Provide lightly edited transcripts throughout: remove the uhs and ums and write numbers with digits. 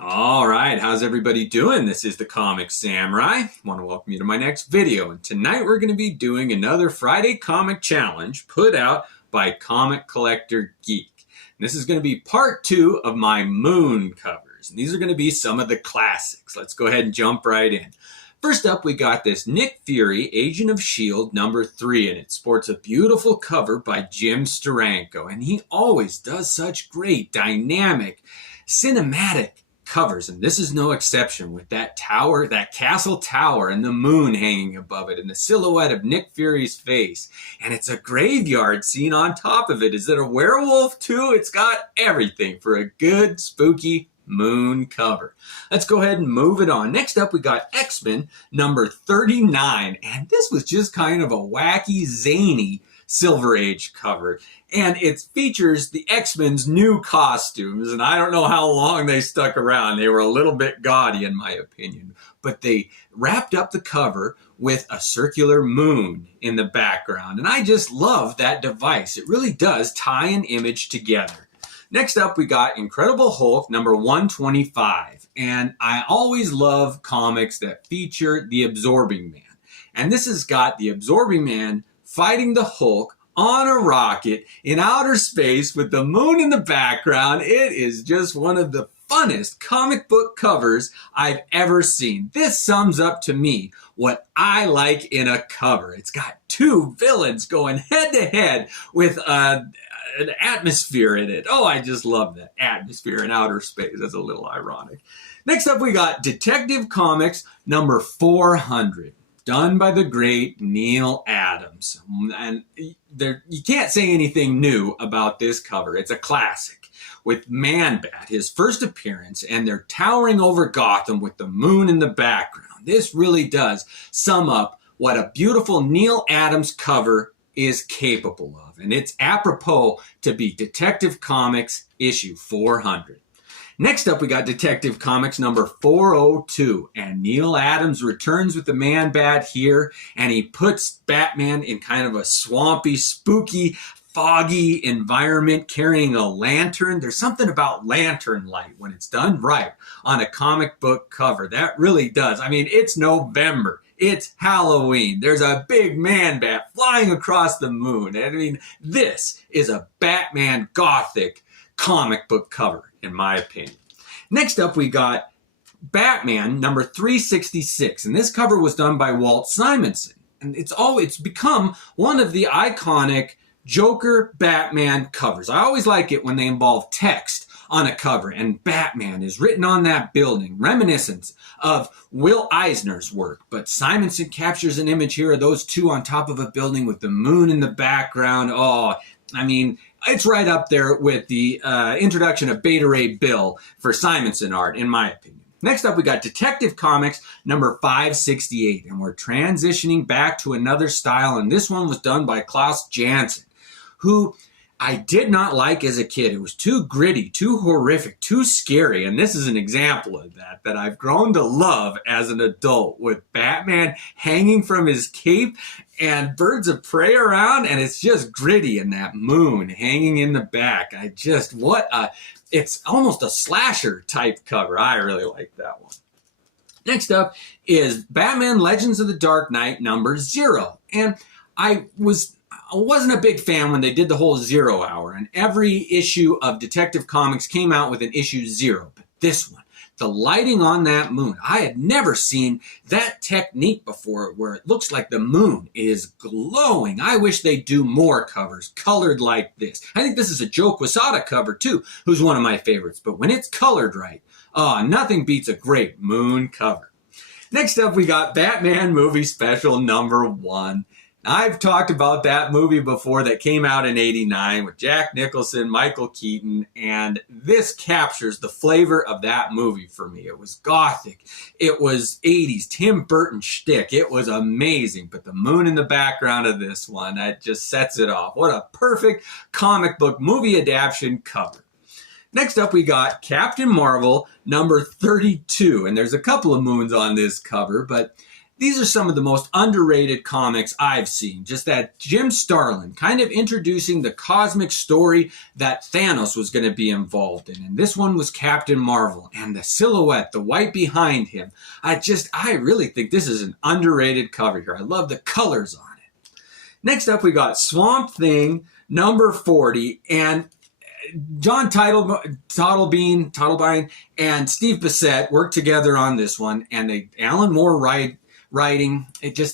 All right, how's everybody doing? This is the Comic Samurai. I want to welcome you to my next video. And tonight we're going to be doing another Friday comic challenge put out by Comic Collector Geek. And this is going to be part 2 of my Moon covers. And these are going to be some of the classics. Let's go ahead and jump right in. First up, we got this Nick Fury, Agent of S.H.I.E.L.D. #3, and it sports a beautiful cover by Jim Steranko. And he always does such great, dynamic, cinematic covers, and this is no exception with that tower, that castle tower, and the moon hanging above it, and the silhouette of Nick Fury's face. And it's a graveyard scene on top of it. Is it a werewolf too? It's got everything for a good, spooky Moon cover. Let's go ahead and move it on. Next up, we got X-Men #39, and this was just kind of a wacky, zany Silver Age cover. And it features the X-Men's new costumes, and I don't know how long they stuck around. They were a little bit gaudy in my opinion, but they wrapped up the cover with a circular moon in the background, and I just love that device. It really does tie an image together. Next up, we got Incredible Hulk #125, and I always love comics that feature the Absorbing Man. And this has got the Absorbing Man fighting the Hulk on a rocket in outer space with the moon in the background. It is just one of the funnest comic book covers I've ever seen. This sums up to me what I like in a cover. It's got two villains going head to head with an atmosphere in it. Oh, I just love that atmosphere in outer space. That's a little ironic. Next up, we got Detective Comics #400. Done by the great Neil Adams. And you can't say anything new about this cover. It's a classic with Man-Bat, his first appearance, and they're towering over Gotham with the moon in the background. This really does sum up what a beautiful Neil Adams cover is capable of. And it's apropos to be Detective Comics #400. Next up, we got Detective Comics #402, and Neil Adams returns with the Man-Bat here, and he puts Batman in kind of a swampy, spooky, foggy environment carrying a lantern. There's something about lantern light when it's done right on a comic book cover. That really does. I mean, it's November. It's Halloween. There's a big Man-Bat flying across the moon. I mean, this is a Batman Gothic comic book cover, in my opinion. Next up, we got Batman #366, and this cover was done by Walt Simonson. And it's become one of the iconic Joker Batman covers. I always like it when they involve text on a cover, and Batman is written on that building, reminiscent of Will Eisner's work. But Simonson captures an image here of those two on top of a building with the moon in the background. Oh, I mean, it's right up there with the introduction of Beta Ray Bill for Simonson art, in my opinion. Next up, we got Detective Comics #568, and we're transitioning back to another style, and this one was done by Klaus Janson, who I did not like as a kid. It was too gritty, too horrific, too scary, and this is an example of that I've grown to love as an adult, with Batman hanging from his cape and birds of prey around, and it's just gritty, and that moon hanging in the back. It's almost a slasher type cover. I really like that one. Next up is Batman Legends of the Dark Knight #0, and I wasn't a big fan when they did the whole 0 hour, and every issue of Detective Comics came out with an issue 0. But this one, the lighting on that moon, I had never seen that technique before, where it looks like the moon is glowing. I wish they'd do more covers colored like this. I think this is a Joe Quesada cover too, who's one of my favorites. But when it's colored right, nothing beats a great moon cover. Next up, we got Batman Movie Special #1. I've talked about that movie before that came out in '89 with Jack Nicholson, Michael Keaton, and this captures the flavor of that movie for me. It was gothic. It was '80s Tim Burton shtick. It was amazing, but the moon in the background of this one, that just sets it off. What a perfect comic book movie adaptation cover. Next up, we got Captain Marvel #32, and there's a couple of moons on this cover, but These are some of the most underrated comics I've seen. Just that Jim Starlin kind of introducing the cosmic story that Thanos was going to be involved in. And this one was Captain Marvel, and the silhouette, the white behind him. I really think this is an underrated cover here. I love the colors on it. Next up, we got Swamp Thing, number 40, and John Toddlebine and Steve Bissette worked together on this one, and Alan Moore writing.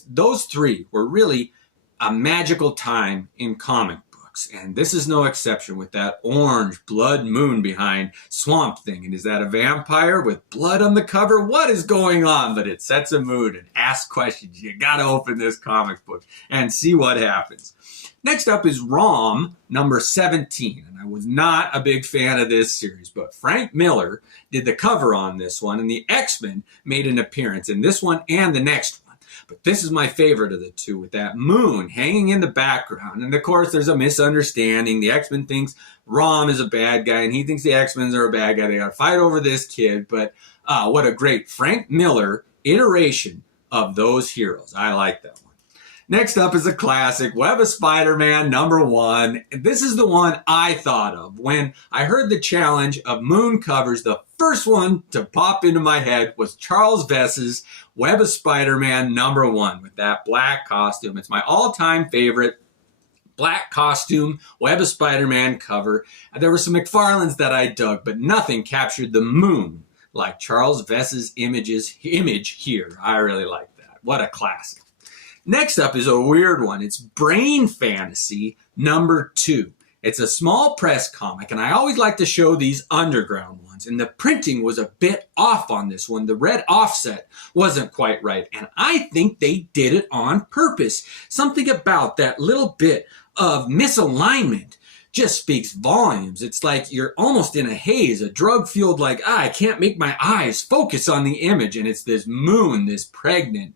Those three were really a magical time in comic books, and this is no exception with that orange blood moon behind Swamp Thing. And is that a vampire with blood on the cover? What is going on? But it sets a mood and asks questions. You gotta open this comic book and see what happens. Next up is ROM, number 17. And I was not a big fan of this series, but Frank Miller did the cover on this one, and the X-Men made an appearance in this one and the next one. But this is my favorite of the two, with that moon hanging in the background. And of course, there's a misunderstanding. The X-Men thinks ROM is a bad guy, and he thinks the X-Men are a bad guy. They got to fight over this kid. But what a great Frank Miller iteration of those heroes. I like that one. Next up is a classic, Web of Spider-Man, number 1. This is the one I thought of when I heard the challenge of moon covers. The first one to pop into my head was Charles Vess's Web of Spider-Man, number 1, with that black costume. It's my all-time favorite black costume, Web of Spider-Man cover. There were some McFarlane's that I dug, but nothing captured the moon like Charles Vess's image here. I really like that. What a classic. Next up is a weird one. It's Brain Fantasy, number 2. It's a small press comic, and I always like to show these underground ones. And the printing was a bit off on this one. The red offset wasn't quite right, and I think they did it on purpose. Something about that little bit of misalignment just speaks volumes. It's like you're almost in a haze, a drug-fueled I can't make my eyes focus on the image, and it's this moon, this pregnant,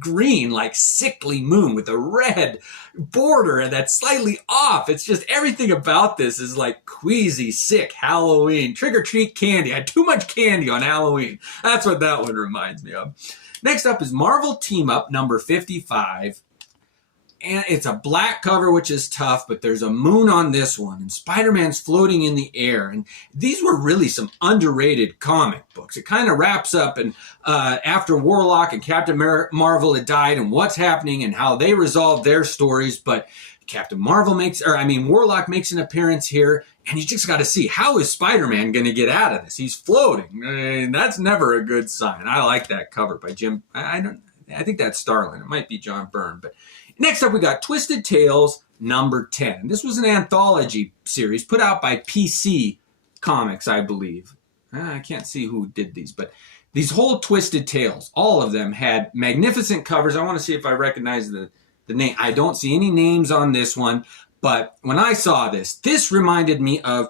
green, sickly moon with a red border that's slightly off. It's just everything about this is queasy, sick Halloween. Trick or treat candy. I had too much candy on Halloween. That's what that one reminds me of. Next up is Marvel Team Up, number 55. And it's a black cover, which is tough, but there's a moon on this one, and Spider-Man's floating in the air. And these were really some underrated comic books. It kind of wraps up and after Warlock and Captain Marvel had died, and what's happening and how they resolve their stories. But Warlock makes an appearance here, and you just got to see, how is Spider-Man going to get out of this? He's floating, and that's never a good sign. I like that cover by Jim. I think that's Starlin. It might be John Byrne, but. Next up, we got Twisted Tales, number 10. This was an anthology series put out by PC Comics, I believe. I can't see who did these, but these whole Twisted Tales, all of them had magnificent covers. I want to see if I recognize the name. I don't see any names on this one, but when I saw this reminded me of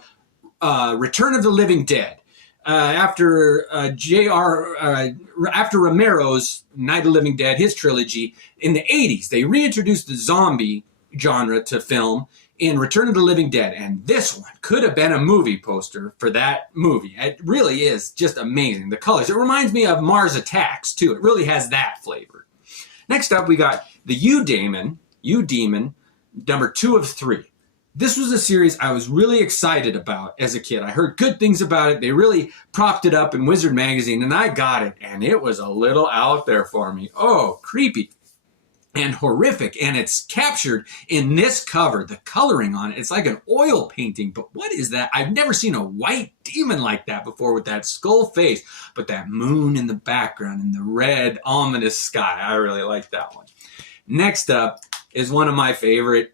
Return of the Living Dead. After Romero's Night of the Living Dead, his trilogy, in the 80s, they reintroduced the zombie genre to film in Return of the Living Dead, and this one could have been a movie poster for that movie. It really is just amazing. The colors. It reminds me of Mars Attacks, too. It really has that flavor. Next up, we got the U-Demon, number 2 of 3. This was a series I was really excited about as a kid. I heard good things about it. They really propped it up in Wizard Magazine, and I got it, and it was a little out there for me. Oh, creepy and horrific, and it's captured in this cover. The coloring on it, it's like an oil painting, but what is that? I've never seen a white demon like that before with that skull face, but that moon in the background and the red, ominous sky. I really like that one. Next up is one of my favorite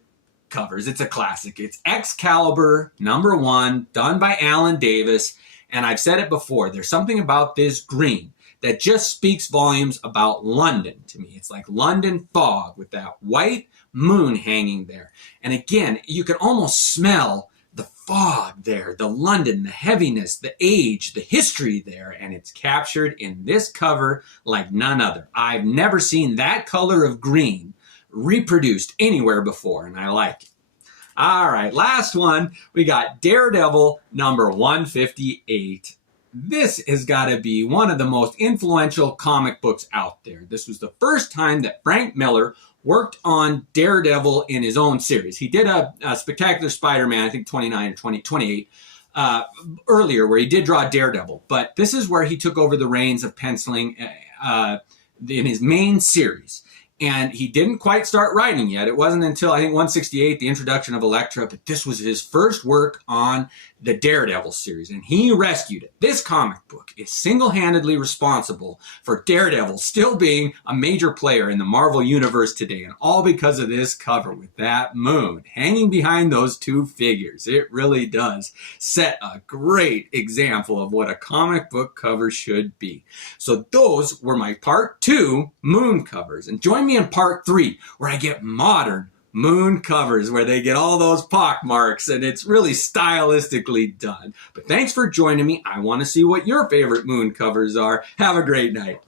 covers. It's a classic. It's Excalibur, number 1, done by Alan Davis. And I've said it before, there's something about this green that just speaks volumes about London to me. It's like London fog with that white moon hanging there. And again, you can almost smell the fog there, the London, the heaviness, the age, the history there. And it's captured in this cover like none other. I've never seen that color of green reproduced anywhere before, and I like it. All right, last one, we got Daredevil, number 158. this has got to be one of the most influential comic books out there. This was the first time that Frank Miller worked on Daredevil in his own series. He did a Spectacular Spider-Man, I think 29 or 28, earlier, where he did draw Daredevil. But this is where he took over the reins of penciling in his main series. And he didn't quite start writing yet. It wasn't until, I think, 168, the introduction of Elektra, but this was his first work on the Daredevil series, and he rescued it. This comic book is single-handedly responsible for Daredevil still being a major player in the Marvel Universe today, and all because of this cover with that moon hanging behind those two figures. It really does set a great example of what a comic book cover should be. So those were my part 2 moon covers, and join me in part 3, where I get modern moon covers, where they get all those pock marks, and it's really stylistically done. But thanks for joining me. I want to see what your favorite moon covers are. Have a great night.